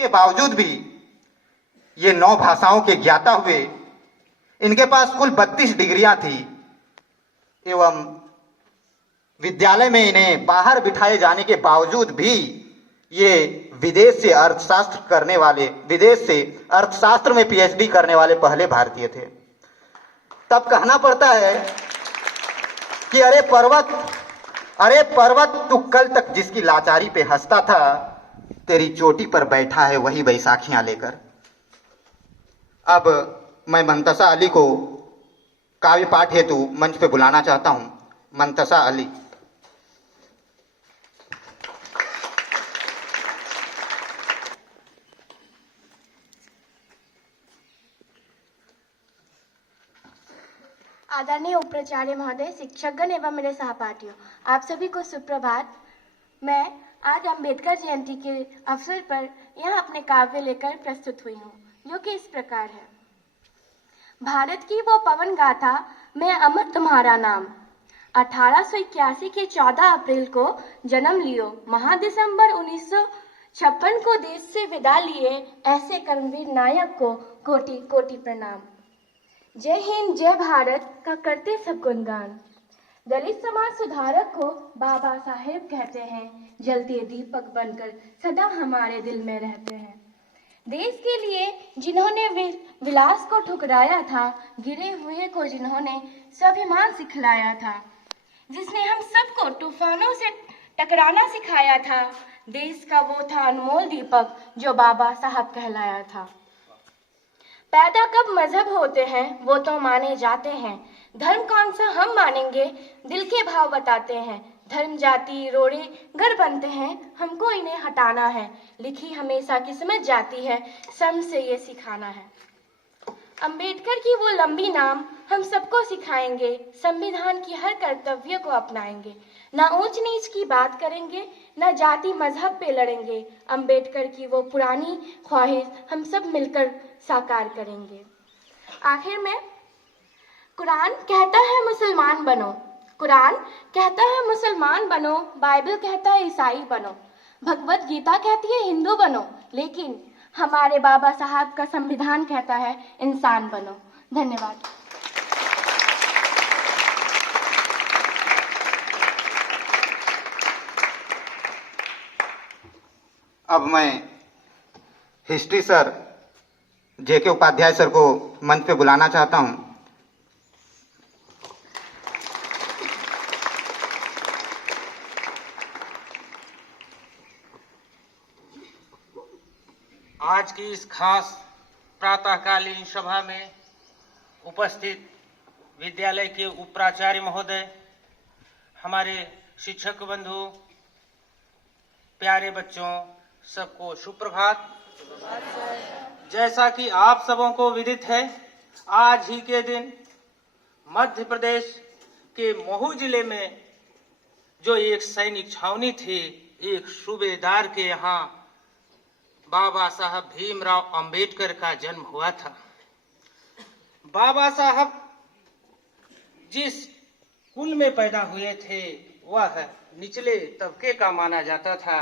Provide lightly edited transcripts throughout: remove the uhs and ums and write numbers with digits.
इसके बावजूद भी ये 9 भाषाओं के ज्ञाता हुए। इनके पास कुल 32 डिग्रियां थी एवं विद्यालय में इन्हें बाहर बिठाए जाने के बावजूद भी ये विदेश से अर्थशास्त्र में पीएचडी करने वाले पहले भारतीय थे। तब कहना पड़ता है कि अरे पर्वत तू कल तक जिसकी लाचारी पे हंसता था, तेरी चोटी पर बैठा है वही बैसाखियां लेकर। अब मैं मुंतसा अली को काव्य पाठ हेतु मंच पे बुलाना चाहता हूं। मुंतसा अली। आदरणीय उपाचार्य महोदय, शिक्षकगण एवं मेरे सहपाठियों, आप सभी को सुप्रभात। मैं आज अंबेडकर जयंती के अवसर पर यहाँ अपने काव्य लेकर प्रस्तुत हुई हूँ, जो कि इस प्रकार है। भारत की वो पवन गाथा में अमर तुम्हारा नाम, 1881 के 14 अप्रैल को जन्म लियो, महा दिसंबर 1956 को देश से विदा लिए, ऐसे कर्मवीर नायक को कोटि कोटि प्रणाम। जय हिंद जय भारत का करते सब गुणगान। दलित समाज सुधारक को बाबा साहेब कहते हैं, जलते दीपक बनकर सदा हमारे दिल में रहते हैं। देश के लिए जिन्होंने विलास को ठुकराया था, गिरे हुए को जिन्होंने स्वाभिमान सिखलाया था, जिसने हम सबको तूफानों से टकराना सिखाया था, देश का वो था अनमोल दीपक जो बाबा साहब कहलाया था। पैदा कब मजहब होते हैं वो तो माने जाते हैं, धर्म कौन सा हम मानेंगे दिल के भाव बताते हैं। धर्म जाति रोड़े घर बनते हैं, हमको इन्हें हटाना है, लिखी हमेशा किस्मत जाती है, सम से ये सिखाना है। अंबेडकर की वो लंबी नाम हम सबको सिखाएंगे, संविधान की हर कर्तव्य को अपनाएंगे, ना ऊंच नीच की बात करेंगे, ना जाति मजहब पे लड़ेंगे। अंबेडकर की वो पुरानी ख्वाहिश हम सब मिलकर साकार करेंगे। आखिर में कुरान कहता है मुसलमान बनो, कुरान कहता है मुसलमान बनो, बाइबल कहता है ईसाई बनो, भगवत गीता कहती है हिंदू बनो, लेकिन हमारे बाबा साहब का संविधान कहता है इंसान बनो। धन्यवाद। अब मैं हिस्ट्री सर जेके उपाध्याय सर को मंच पे बुलाना चाहता हूं। आज की इस खास प्रातःकालीन सभा में उपस्थित विद्यालय के उपाचार्य महोदय, हमारे शिक्षक बंधु, प्यारे बच्चों, सबको सुप्रभात। जैसा कि आप सबों को विदित है, आज ही के दिन मध्य प्रदेश के महू जिले में जो एक सैनिक छावनी थी, एक सूबेदार के यहाँ बाबा साहब भीमराव अंबेडकर का जन्म हुआ था। बाबा साहब जिस कुल में पैदा हुए थे वह निचले तबके का माना जाता था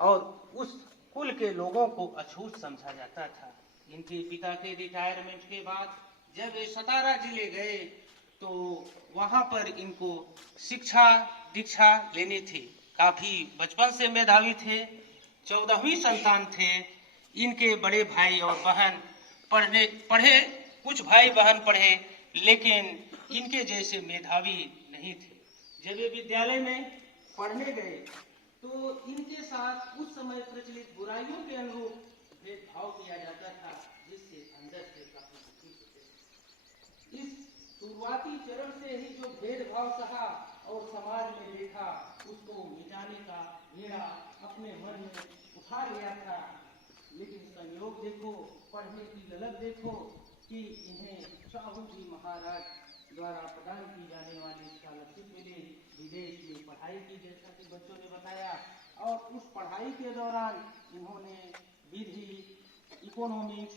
और उस कुल के लोगों को अछूत समझा जाता था। इनके पिता के रिटायरमेंट के बाद जब ये सतारा जिले गए तो वहां पर इनको शिक्षा दीक्षा लेनी थी। काफी बचपन से मेधावी थे, 14वीं संतान थे। इनके बड़े भाई और बहन पढ़े, कुछ भाई बहन पढ़े, लेकिन इनके जैसे मेधावी नहीं थे। जब ये विद्यालय में पढ़ने गए तो इनके साथ उस समय प्रचलित बुराइयों के अनुरूप भेदभाव किया जाता था, जिससे अंदर से काफी दुखी होते। इस शुरुआती चरण से ही जो भेदभाव सहा और समाज में देखा, उसको मिटाने का बीड़ा अपने मन में उठा लिया था। लेकिन संयोग देखो, पढ़ने की ललक देखो कि इन्हें साहू जी महाराज द्वारा प्रदान की जाने वाली स्कॉलरशिप मिली, विदेश में पढ़ाई की, जैसा कि बच्चों ने बताया। और उस पढ़ाई के दौरान इन्होंने विधि, इकोनॉमिक्स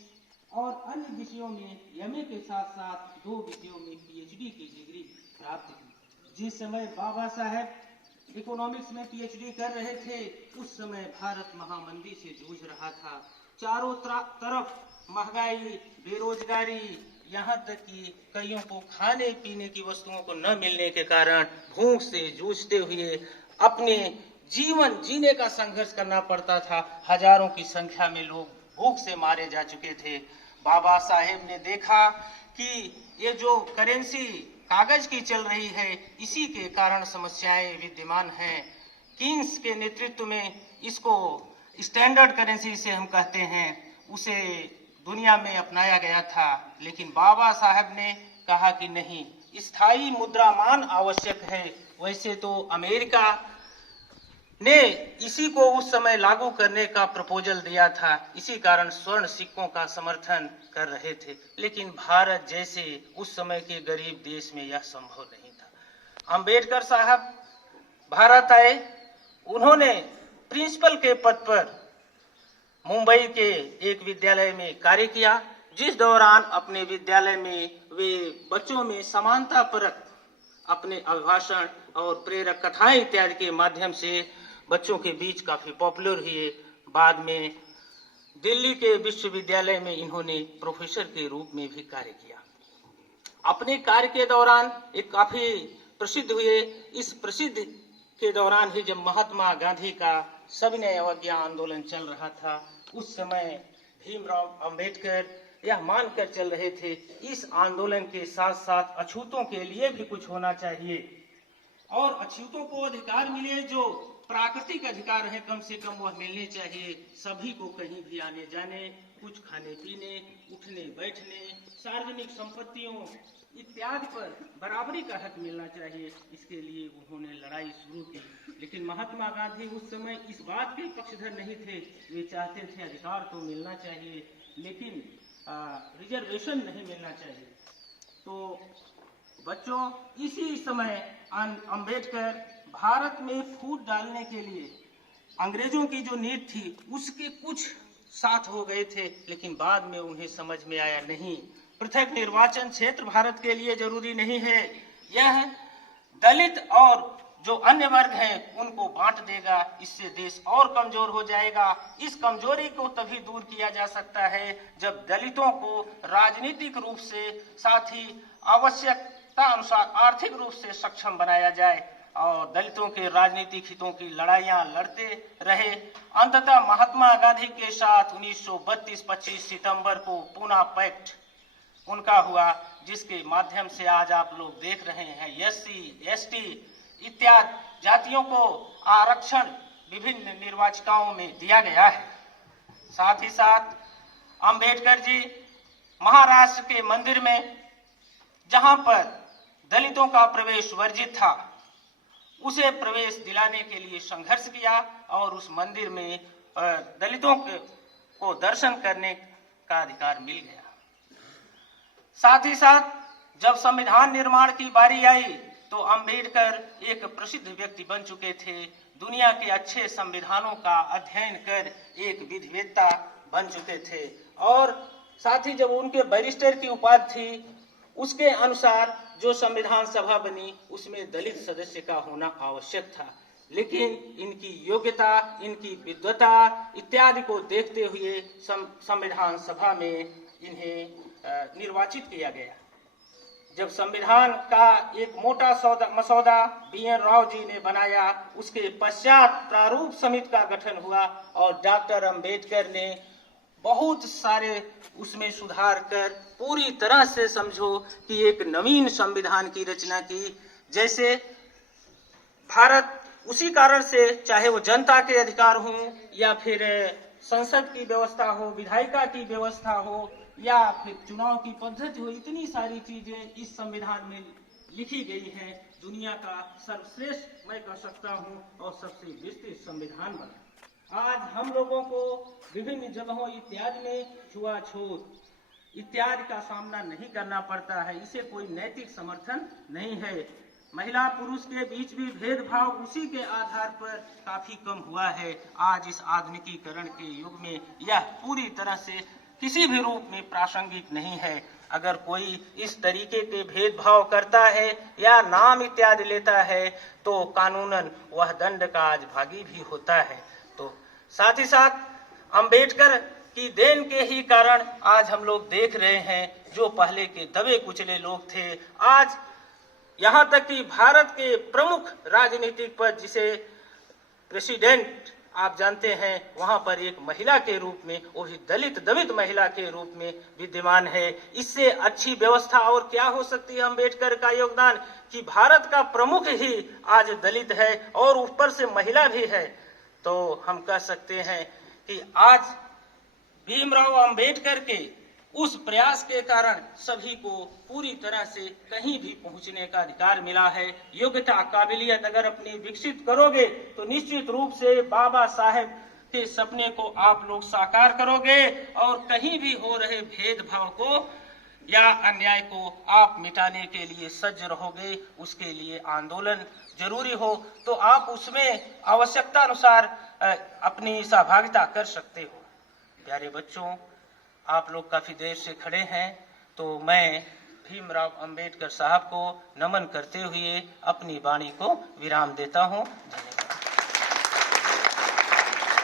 और अन्य विषयों में एमए के साथ साथ 2 विषयों में पीएचडी की डिग्री प्राप्त की। जिस समय बाबा साहब इकोनॉमिक्स में पीएचडी कर रहे थे, उस समय भारत महामंदी से जूझ रहा था। चारों तरफ महंगाई, बेरोजगारी, यहाँ तक कि कईयों को खाने पीने की वस्तुओं को न मिलने के कारण भूख से जूझते हुए अपने जीवन जीने का संघर्ष करना पड़ता था। हजारों की संख्या में लोग भूख से मारे जा चुके थे। बाबा साहेब ने देखा कि ये जो करेंसी कागज की चल रही है, इसी के कारण समस्याएं विद्यमान हैं। किंग्स के नेतृत्व में इसको स्टैंडर्ड करेंसी से हम कहते हैं, उसे दुनिया में अपनाया गया था। लेकिन बाबा साहब ने कहा कि नहीं, स्थायी मुद्रामान आवश्यक है। वैसे तो अमेरिका ने इसी को उस समय लागू करने का प्रपोजल दिया था, इसी कारण स्वर्ण सिक्कों का समर्थन कर रहे थे। लेकिन भारत जैसे उस समय के गरीब देश में यह संभव नहीं था। अंबेडकर साहब भारत आए, उन्होंने प्रिंसिपल के पद पर मुंबई के एक विद्यालय में कार्य किया, जिस दौरान अपने विद्यालय में वे बच्चों में समानता परक अपने अभिभाषण और प्रेरक कथाएं इत्यादि के माध्यम से बच्चों के बीच काफी पॉपुलर हुए। बाद में दिल्ली के विश्वविद्यालय में इन्होंने प्रोफेसर के रूप में भी कार्य किया। अपने कार्य के दौरान एक काफी प्रसिद्ध हुए। इस प्रसिद्ध के दौरान ही जब महात्मा गांधी का सविनय अवज्ञा आंदोलन चल रहा था, उस समय भीमराव अंबेडकर यह मानकर चल रहे थे, इस आंदोलन के साथ साथ अछूतों के लिए भी कुछ होना चाहिए और अछूतों को अधिकार मिले, जो प्राकृतिक अधिकार है कम से कम वह मिलने चाहिए। सभी को कहीं भी आने जाने, कुछ खाने पीने, उठने बैठने, सार्वजनिक संपत्तियों इत्यादि पर बराबरी का हक मिलना चाहिए। इसके लिए उन्होंने लड़ाई शुरू की। लेकिन महात्मा गांधी उस समय इस बात के पक्षधर नहीं थे। वे चाहते थे अधिकार तो मिलना चाहिए, लेकिन रिजर्वेशन नहीं मिलना चाहिए। तो बच्चों, इसी समय अंबेडकर भारत में फूट डालने के लिए अंग्रेजों की जो नीति थी उसके कुछ साथ हो गए थे, लेकिन बाद में उन्हें समझ में आया नहीं, पृथक निर्वाचन क्षेत्र भारत के लिए जरूरी नहीं है, यह दलित और जो अन्य वर्ग हैं उनको बांट देगा, इससे देश और कमजोर हो जाएगा। इस कमजोरी को तभी दूर किया जा सकता है जब दलितों को राजनीतिक रूप से, साथ ही आवश्यकता अनुसार आर्थिक रूप से सक्षम बनाया जाए और दलितों के राजनीतिक हितों की लड़ाइयां लड़ते रहे। अंततः महात्मा गांधी के साथ 1932-25 सितंबर को पूना पैक्ट उनका हुआ, जिसके माध्यम से आज आप लोग देख रहे हैं एससी, एसटी इत्यादि जातियों को आरक्षण विभिन्न निर्वाचिकाओं में दिया गया है। साथ ही साथ अंबेडकर जी महाराष्ट्र के मंदिर में, जहां पर दलितों का प्रवेश वर्जित था, उसे प्रवेश दिलाने के लिए संघर्ष किया और उस मंदिर में दलितों को दर्शन करने का अधिकार मिल गया। साथ ही साथ जब संविधान निर्माण की बारी आई तो अंबेडकर एक प्रसिद्ध व्यक्ति बन चुके थे। दुनिया के अच्छे संविधानों का अध्ययन कर एक विधिवेत्ता बन चुके थे और साथ ही जब उनके बैरिस्टर की उपाधि थी, उसके अनुसार जो संविधान सभा बनी उसमें दलित सदस्य का होना आवश्यक था। लेकिन इनकी योग्यता, इनकी विद्वता इत्यादि को देखते हुए संविधान सभा में इन्हें निर्वाचित किया गया। जब संविधान का एक मोटा मसौदा BN राव जी ने बनाया, उसके पश्चात प्रारूप समिति का गठन हुआ और डॉक्टर अंबेडकर ने बहुत सारे उसमें सुधार कर पूरी तरह से समझो कि एक नवीन संविधान की रचना की। जैसे भारत उसी कारण से, चाहे वो जनता के अधिकार हो या फिर संसद की व्यवस्था हो, विधायिका की व्यवस्था हो या फिर चुनाव की पद्धति हो, इतनी सारी चीजें इस संविधान में लिखी गई हैं। दुनिया का सर्वश्रेष्ठ मैं कह सकता हूं और सबसे विस्तृत संविधान बना। आज हम लोगों को विभिन्न जगहों इत्यादि में छुआछूत इत्यादि का सामना नहीं करना पड़ता है। इसे कोई नैतिक समर्थन नहीं है। महिला पुरुष के बीच भी भेदभाव उसी के आधार पर काफी कम हुआ है। आज इस आधुनिकीकरण के युग में यह पूरी तरह से किसी भी रूप में प्रासंगिक नहीं है। अगर कोई इस तरीके के भेदभाव करता है या नाम इत्यादि लेता है तो कानूनन वह दंड का आज भागी भी होता है। तो साथ ही साथ अंबेडकर की देन के ही कारण आज हम लोग देख रहे हैं जो पहले के दबे कुचले लोग थे, आज यहाँ तक कि भारत के प्रमुख राजनीतिक पद जिसे प्रेसिडेंट आप जानते हैं, वहां पर एक महिला के रूप में, वो भी दलित महिला के रूप में विद्यमान है। इससे अच्छी व्यवस्था और क्या हो सकती है अम्बेडकर का योगदान कि भारत का प्रमुख ही आज दलित है और ऊपर से महिला भी है। तो हम कह सकते हैं कि आज भीमराव अंबेडकर के उस प्रयास के कारण सभी को पूरी तरह से कहीं भी पहुंचने का अधिकार मिला है। योग्यता काबिलियत अगर अपनी विकसित करोगे तो निश्चित रूप से बाबा साहेब के सपने को आप लोग साकार करोगे और कहीं भी हो रहे भेदभाव को या अन्याय को आप मिटाने के लिए सज्ज रहोगे। उसके लिए आंदोलन जरूरी हो तो आप उसमें आवश्यकता अनुसार अपनी सहभागिता कर सकते हो। प्यारे बच्चों, आप लोग काफी देर से खड़े हैं, तो मैं भीमराव अंबेडकर साहब को नमन करते हुए अपनी वाणी को विराम देता हूं। धन्यवाद।